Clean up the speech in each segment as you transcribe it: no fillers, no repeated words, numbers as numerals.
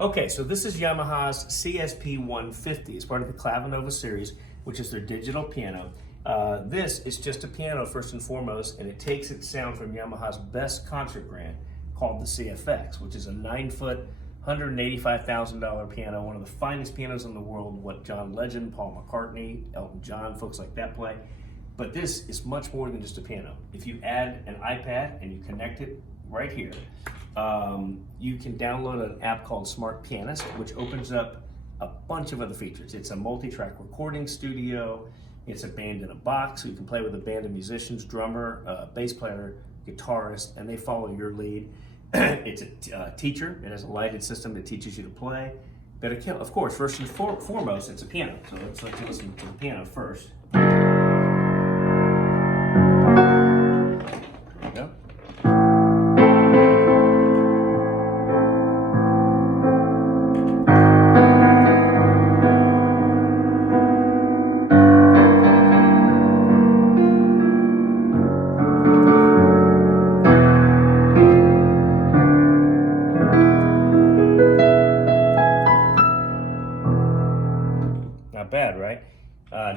Okay, so this is Yamaha's CSP150. It's part of the Clavinova series, which is their digital piano. This is just a piano first and foremost, and it takes its sound from Yamaha's best concert grand called the CFX, which is a 9-foot, $185,000 piano, one of the finest pianos in the world, what John Legend, Paul McCartney, Elton John, folks like that play. But this is much more than just a piano. If you add an iPad and you connect it right here, you can download an app called Smart Pianist, which opens up a bunch of other features. It's a multi-track recording studio. It's a band in a box, so you can play with a band of musicians, drummer, bass player, guitarist, and they follow your lead. It's a teacher. It has a lighted system that teaches you to play. But it can, of course, first and foremost, it's a piano. So let's listen to the piano first. There we go. Not bad, right?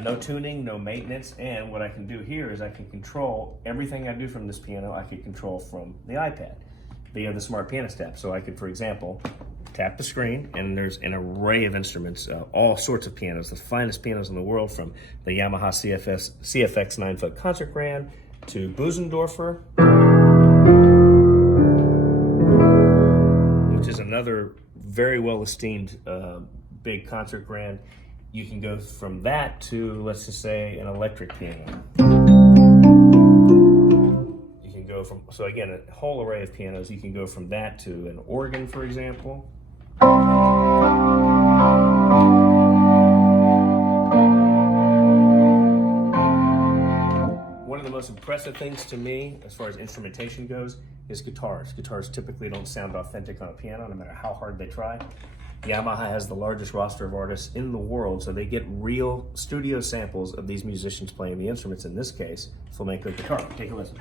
No tuning, no maintenance, and what I can do here is I can control everything I do from this piano. I can control from the iPad via the Smart Pianist app. So I could, for example, tap the screen, and there's an array of instruments, all sorts of pianos, the finest pianos in the world, from the Yamaha CFX 9-foot concert grand to Bösendorfer, which is another very well esteemed big concert grand. You can go from that to, let's just say, an electric piano. You can go from, so again, a whole array of pianos. You can go from that to an organ, for example. One of the most impressive things to me, as far as instrumentation goes, is guitars. Guitars typically don't sound authentic on a piano, no matter how hard they try. Yamaha has the largest roster of artists in the world, so they get real studio samples of these musicians playing the instruments, in this case, flamenco guitar. Take a listen.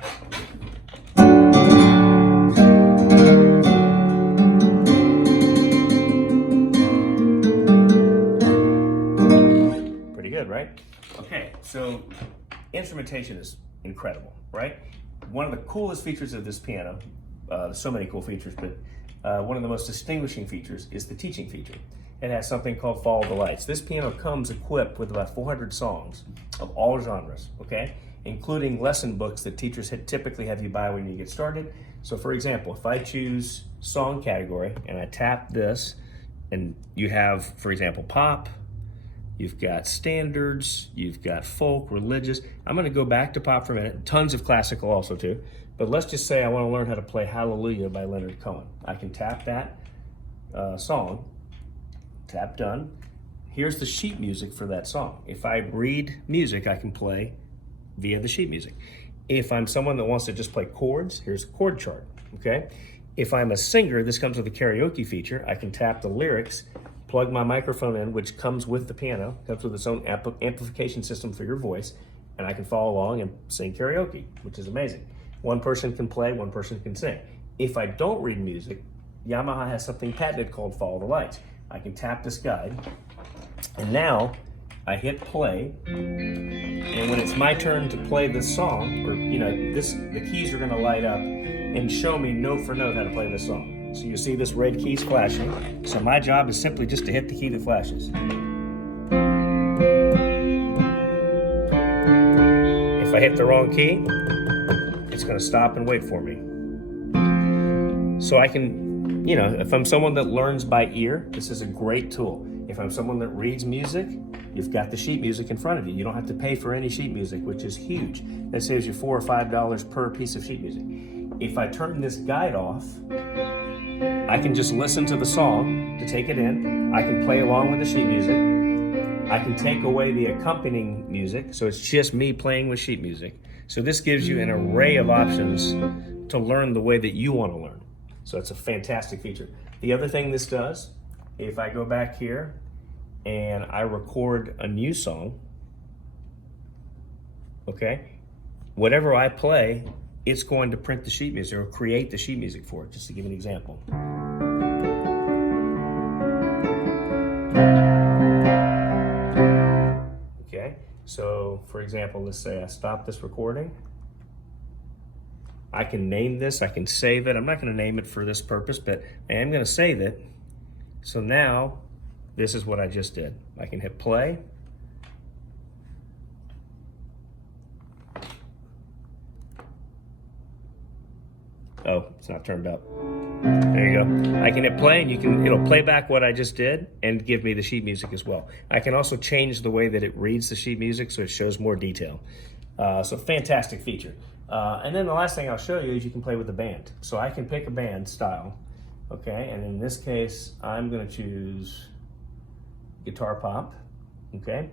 Pretty good, right? Okay, so instrumentation is incredible, right? One of the coolest features of this piano, so many cool features, but one of the most distinguishing features is the teaching feature. It has something called Follow the Lights. This piano comes equipped with about 400 songs of all genres, okay? Including lesson books that teachers typically have you buy when you get started. So for example, if I choose song category and I tap this, and you have, for example, pop, you've got standards, you've got folk, religious. I'm gonna go back to pop for a minute. Tons of classical also too. But let's just say I want to learn how to play Hallelujah by Leonard Cohen. I can tap that song, tap done. Here's the sheet music for that song. If I read music, I can play via the sheet music. If I'm someone that wants to just play chords, here's a chord chart, okay? If I'm a singer, this comes with a karaoke feature. I can tap the lyrics, plug my microphone in, which comes with the piano, comes with its own amplification system for your voice, and I can follow along and sing karaoke, which is amazing. One person can play, one person can sing. If I don't read music, Yamaha has something patented called Follow the Lights. I can tap this guide, and now I hit play, and when it's my turn to play this song, or the keys are gonna light up and show me note for note how to play this song. So you see this red keys flashing. So my job is simply just to hit the key that flashes. If I hit the wrong key, it's going to stop and wait for me. So I can, if I'm someone that learns by ear, this is a great tool. If I'm someone that reads music, you've got the sheet music in front of you. You don't have to pay for any sheet music, which is huge. That saves you $4 or $5 per piece of sheet music. If I turn this guide off, I can just listen to the song to take it in. I can play along with the sheet music. I can take away the accompanying music, so it's just me playing with sheet music. So this gives you an array of options to learn the way that you want to learn. So it's a fantastic feature. The other thing this does, if I go back here and I record a new song, okay, whatever I play, it's going to print the sheet music or create the sheet music for it, just to give an example. Okay, so for example, let's say I stop this recording. I can name this, I can save it. I'm not going to name it for this purpose, but I am going to save it. So now, this is what I just did. I can hit play. Oh, it's not turned up. There you go. I can hit play and it'll play back what I just did and give me the sheet music as well. I can also change the way that it reads the sheet music so it shows more detail. So fantastic feature. And then the last thing I'll show you is you can play with the band. So I can pick a band style, okay? And in this case, I'm gonna choose guitar pop, okay?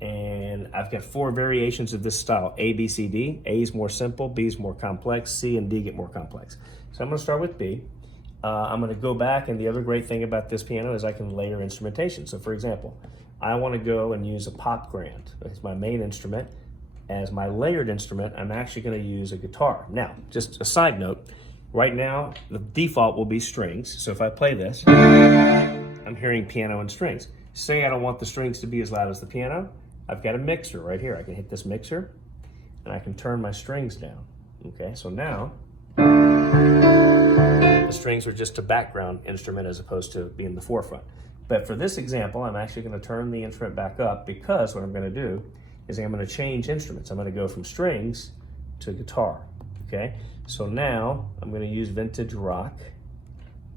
And I've got 4 variations of this style, A, B, C, D. A is more simple, B is more complex, C and D get more complex. So I'm gonna start with B. I'm gonna go back, and the other great thing about this piano is I can layer instrumentation. So for example, I wanna go and use a pop grand. It's my main instrument. As my layered instrument, I'm actually gonna use a guitar. Now, just a side note, right now, the default will be strings. So if I play this, I'm hearing piano and strings. Say I don't want the strings to be as loud as the piano, I've got a mixer right here. I can hit this mixer, and I can turn my strings down. Okay, so now, the strings are just a background instrument as opposed to being the forefront. But for this example, I'm actually gonna turn the instrument back up because what I'm gonna do is I'm gonna change instruments. I'm gonna go from strings to guitar, okay? So now I'm gonna use vintage rock,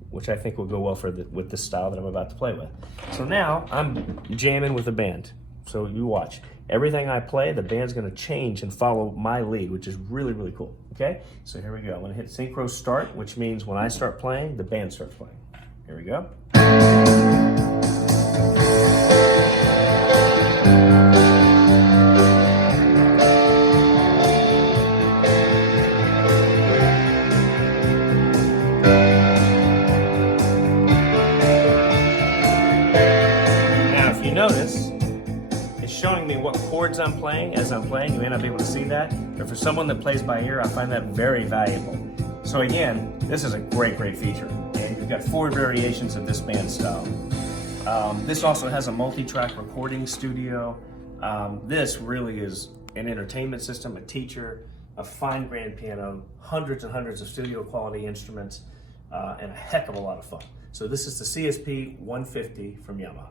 which I think will go well with the style that I'm about to play with. So now I'm jamming with the band. So you watch. Everything I play, the band's gonna change and follow my lead, which is really, really cool, okay? So here we go. I'm gonna hit synchro start, which means when I start playing, the band starts playing. Here we go. Notice it's showing me what chords I'm playing as I'm playing. You may not be able to see that, but for someone that plays by ear, I find that very valuable. So again, this is a great feature. And you've got 4 variations of this band style. This also has a multi-track recording studio. This really is an entertainment system, a teacher, a fine grand piano, hundreds and hundreds of studio quality instruments, and a heck of a lot of fun. So this is the CSP150 from Yamaha.